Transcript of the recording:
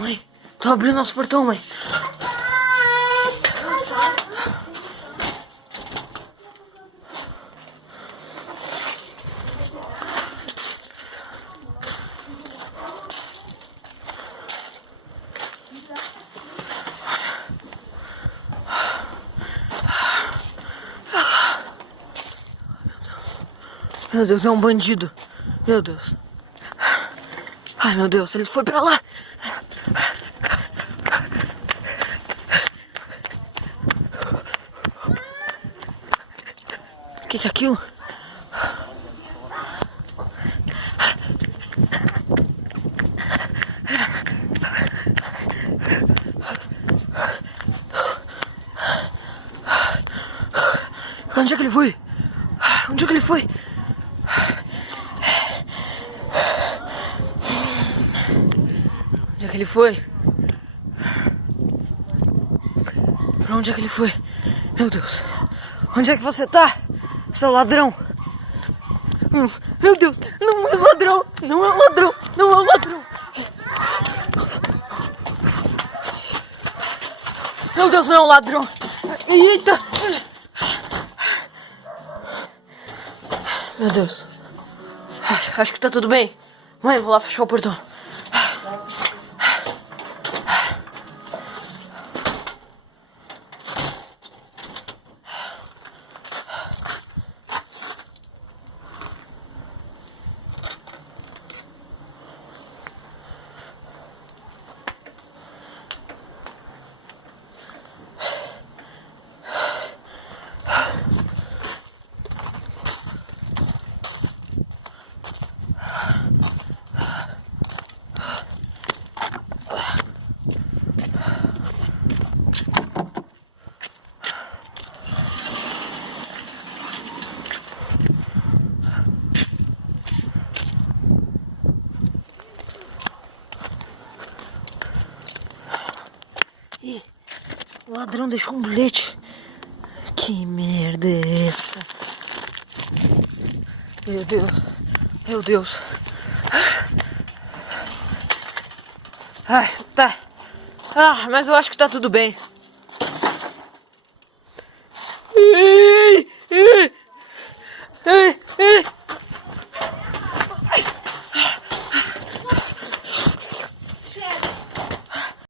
Mãe, tô abrindo nosso portão, mãe. Meu Deus, é um bandido. Meu Deus. Ai, meu Deus, ele foi pra lá. O que é aquilo? Onde é que ele foi? Onde é que ele foi? Onde é que ele foi? Pra onde é que ele foi? Meu Deus. Onde é que você tá, seu ladrão? Meu Deus, não é ladrão, não é ladrão, não é ladrão. Meu Deus, não é um ladrão. Eita. Meu Deus. Acho que tá tudo bem. Mãe, vou lá fechar o portão. Ih, o ladrão deixou um bilhete. Que merda é essa? Meu Deus, meu Deus. Ai, tá. Mas eu acho que tá tudo bem. Ai, ai, ai, ai.